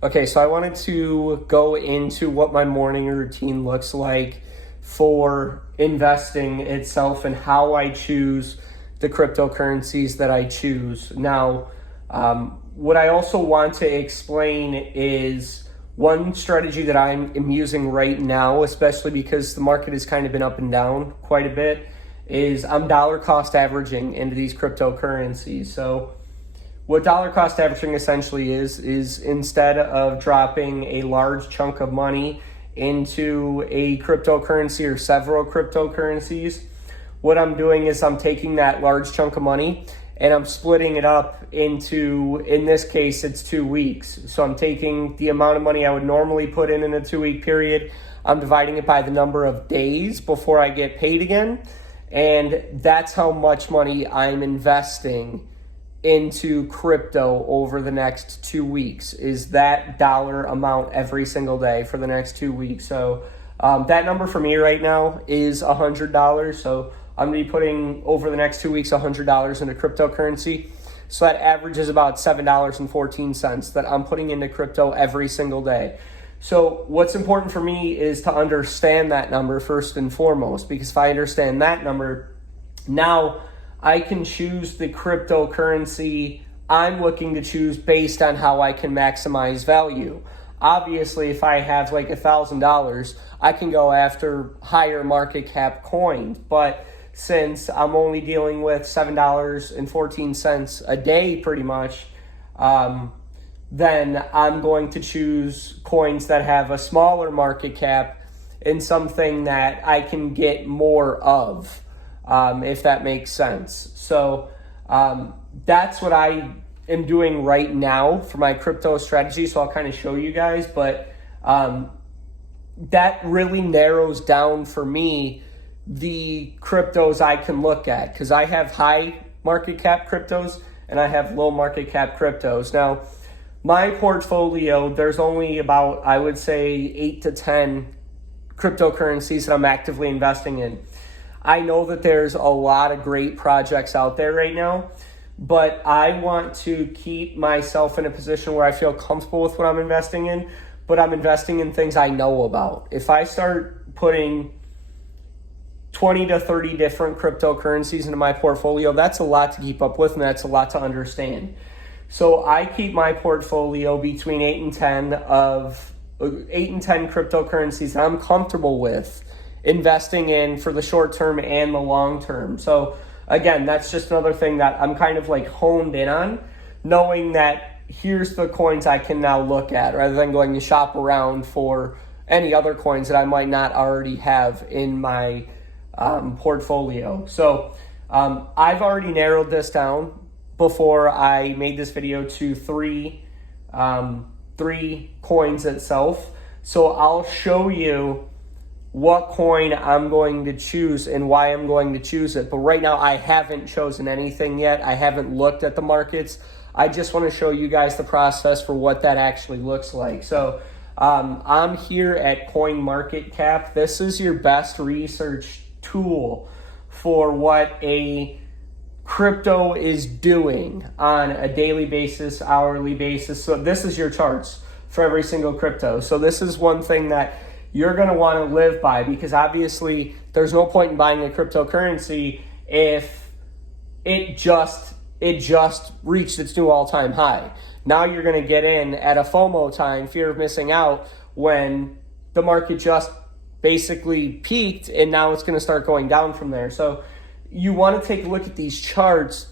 Okay, so I wanted to go into what my morning routine looks like for investing itself and how I choose the cryptocurrencies that I choose. Now, what I also want to explain is one strategy that I'm using right now, especially because the market has kind of been up and down quite a bit, is I'm dollar cost averaging into these cryptocurrencies. So what dollar cost averaging essentially is instead of dropping a large chunk of money into a cryptocurrency or several cryptocurrencies, what I'm doing is I'm taking that large chunk of money and I'm splitting it up into, in this case, it's 2 weeks. So I'm taking the amount of money I would normally put in a 2-week period, I'm dividing it by the number of days before I get paid again, and that's how much money I'm investing into crypto over the next 2 weeks, is that dollar amount every single day for the next 2 weeks. So that number for me right now is $100. So I'm going to be putting over the next 2 weeks $100 into cryptocurrency. So that averages about $7.14 that I'm putting into crypto every single day. So what's important for me is to understand that number first and foremost, because if I understand that number, now I can choose the cryptocurrency I'm looking to choose based on how I can maximize value. Obviously, if I have like $1,000, I can go after higher market cap coins. But since I'm only dealing with $7.14 a day pretty much, then I'm going to choose coins that have a smaller market cap and something that I can get more of. If that makes sense. So that's what I am doing right now for my crypto strategy. So I'll kind of show you guys, but that really narrows down for me the cryptos I can look at, because I have high market cap cryptos and I have low market cap cryptos. Now, my portfolio, there's only about, I would say, 8 to 10 cryptocurrencies that I'm actively investing in. I know that there's a lot of great projects out there right now, but I want to keep myself in a position where I feel comfortable with what I'm investing in, but I'm investing in things I know about. If I start putting 20 to 30 different cryptocurrencies into my portfolio, that's a lot to keep up with and that's a lot to understand. So I keep my portfolio between 8 and 10 cryptocurrencies that I'm comfortable with investing in for the short term and the long term. So again, that's just another thing that I'm kind of like honed in on, knowing that here's the coins I can now look at rather than going to shop around for any other coins that I might not already have in my portfolio. So I've already narrowed this down before I made this video to three coins itself. So I'll show you what coin I'm going to choose and why I'm going to choose it. But right now I haven't chosen anything yet. I haven't looked at the markets. I just want to show you guys the process for what that actually looks like. So I'm here at CoinMarketCap. This is your best research tool for what a crypto is doing on a daily basis, hourly basis. So this is your charts for every single crypto. So this is one thing that you're going to want to live by, because obviously there's no point in buying a cryptocurrency if it just reached its new all-time high. Now you're going to get in at a FOMO time, fear of missing out, when the market just basically peaked and now it's going to start going down from there. So you want to take a look at these charts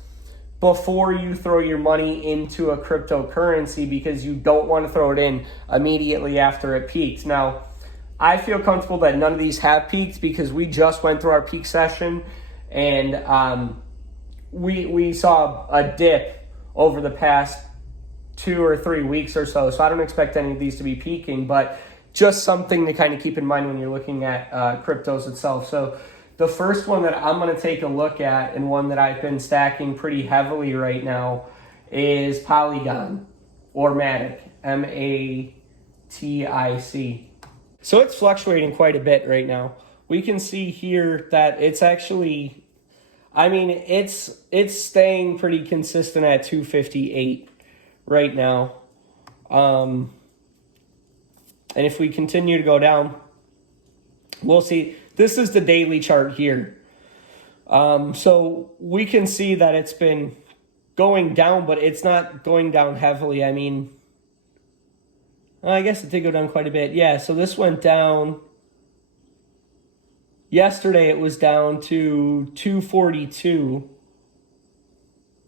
before you throw your money into a cryptocurrency, because you don't want to throw it in immediately after it peaks. Now, I feel comfortable that none of these have peaked because we just went through our peak session and we saw a dip over the past 2 or 3 weeks or so. So I don't expect any of these to be peaking, but just something to kind of keep in mind when you're looking at cryptos itself. So the first one that I'm going to take a look at, and one that I've been stacking pretty heavily right now, is Polygon, or Matic, M-A-T-I-C. So it's fluctuating quite a bit right now. We can see here that it's actually, it's staying pretty consistent at 258 right now. And if we continue to go down, we'll see. This is the daily chart here. So we can see that it's been going down, but it's not going down heavily. I mean, I guess it did go down quite a bit. Yeah, so this went down. Yesterday it was down to 242.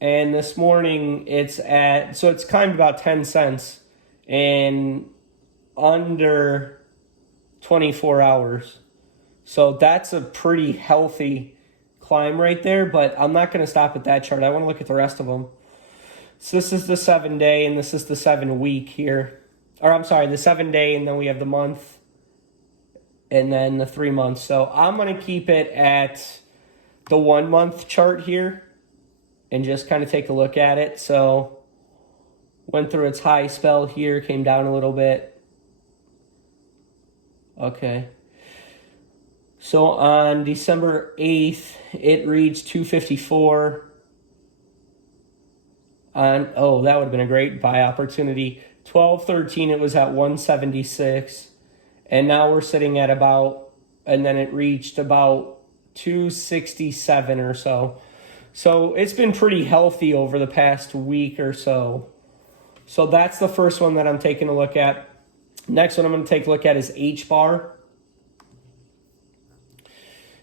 And this morning it's climbed about 10 cents in under 24 hours. So that's a pretty healthy climb right there, but I'm not going to stop at that chart. I want to look at the rest of them. So this is the 7-day and this is the 7-week here. Or I'm sorry, the 7-day, and then we have the month and then the 3 months. So I'm going to keep it at the 1 month chart here and just kind of take a look at it. So went through its high spell here, came down a little bit. Okay. So on December 8th, it reached 254. That would have been a great buy opportunity. 12/13, it was at 176. And now we're sitting at and then it reached about 267 or so. So it's been pretty healthy over the past week or so. So that's the first one that I'm taking a look at. Next one I'm going to take a look at is H-bar.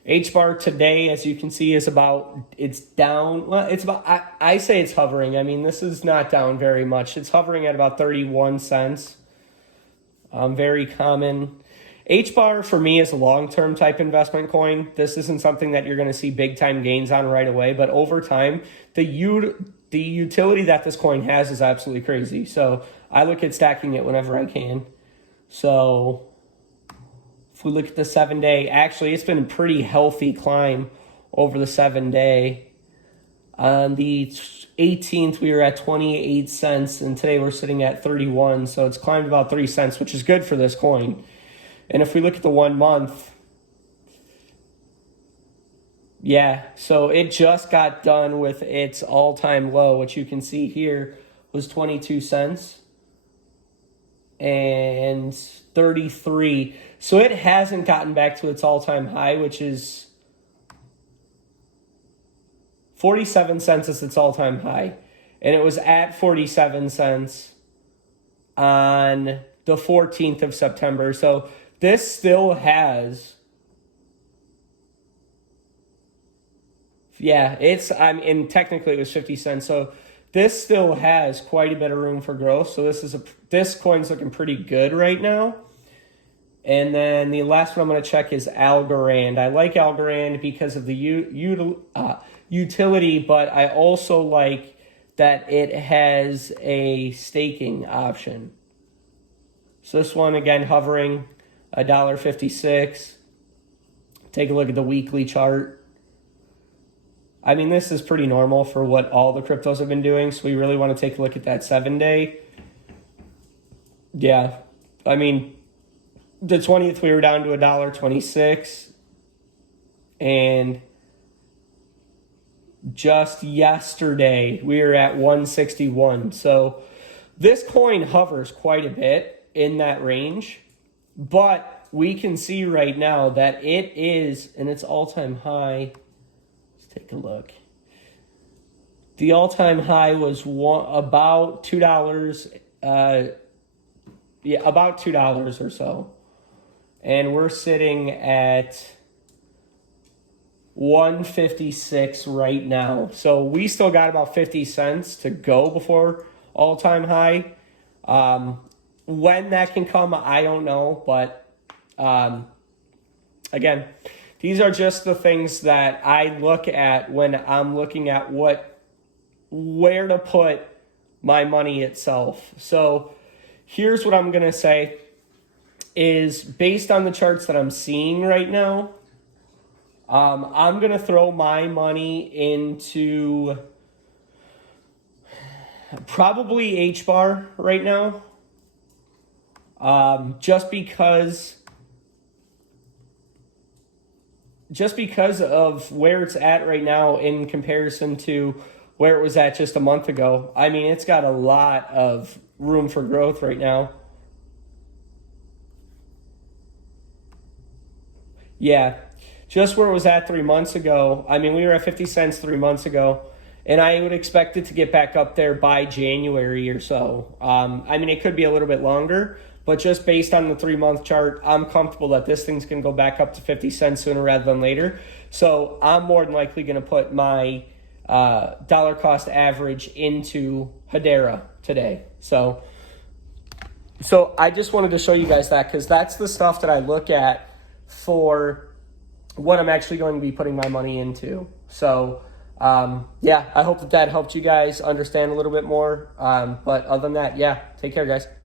H-bar today, as you can see, it's down. Well, it's about, I say it's hovering. I mean, this is not down very much. It's hovering at about 31 cents. Very common. H-bar for me is a long-term type investment coin. This isn't something that you're going to see big-time gains on right away, but over time, the utility that this coin has is absolutely crazy. So I look at stacking it whenever I can. So if we look at the 7-day, actually it's been a pretty healthy climb over the 7-day. On the 18th, we were at 28 cents, and today we're sitting at 31. So it's climbed about 3 cents, which is good for this coin. And if we look at the 1 month, yeah, so it just got done with its all-time low, which you can see here was 22 cents and 33. So it hasn't gotten back to its all-time high, which is 47 cents is its all-time high. And it was at 47 cents on the 14th of September. So this still has, and technically it was 50 cents. So this still has quite a bit of room for growth. So this coin's looking pretty good right now. And then the last one I'm going to check is Algorand. I like Algorand because of the utility, but I also like that it has a staking option. So this one, again, hovering $1.56. Take a look at the weekly chart. I mean, this is pretty normal for what all the cryptos have been doing, so we really want to take a look at that 7-day. Yeah, I mean, the 20th we were down to $1.26, and just yesterday we were at 161. So this coin hovers quite a bit in that range, but we can see right now that it is in its all-time high. Let's take a look. The all-time high was about $2. About $2 or so. And we're sitting at 156 right now. So we still got about 50 cents to go before all-time high. When that can come, I don't know. But again, these are just the things that I look at when I'm looking at where to put my money itself. So here's what I'm going to say is based on the charts that I'm seeing right now, I'm going to throw my money into probably H-bar right now. Just because of where it's at right now in comparison to where it was at just a month ago. I mean, it's got a lot of room for growth right now. Yeah, just where it was at 3 months ago. I mean, we were at 50 cents 3 months ago, and I would expect it to get back up there by January or so. I mean, it could be a little bit longer, but just based on the 3 month chart, I'm comfortable that this thing's going to go back up to 50 cents sooner rather than later. So I'm more than likely going to put my dollar cost average into Hedera today. So I just wanted to show you guys that, because that's the stuff that I look at for what I'm actually going to be putting my money into. So yeah, I hope that helped you guys understand a little bit more. But other than that, yeah, take care, guys.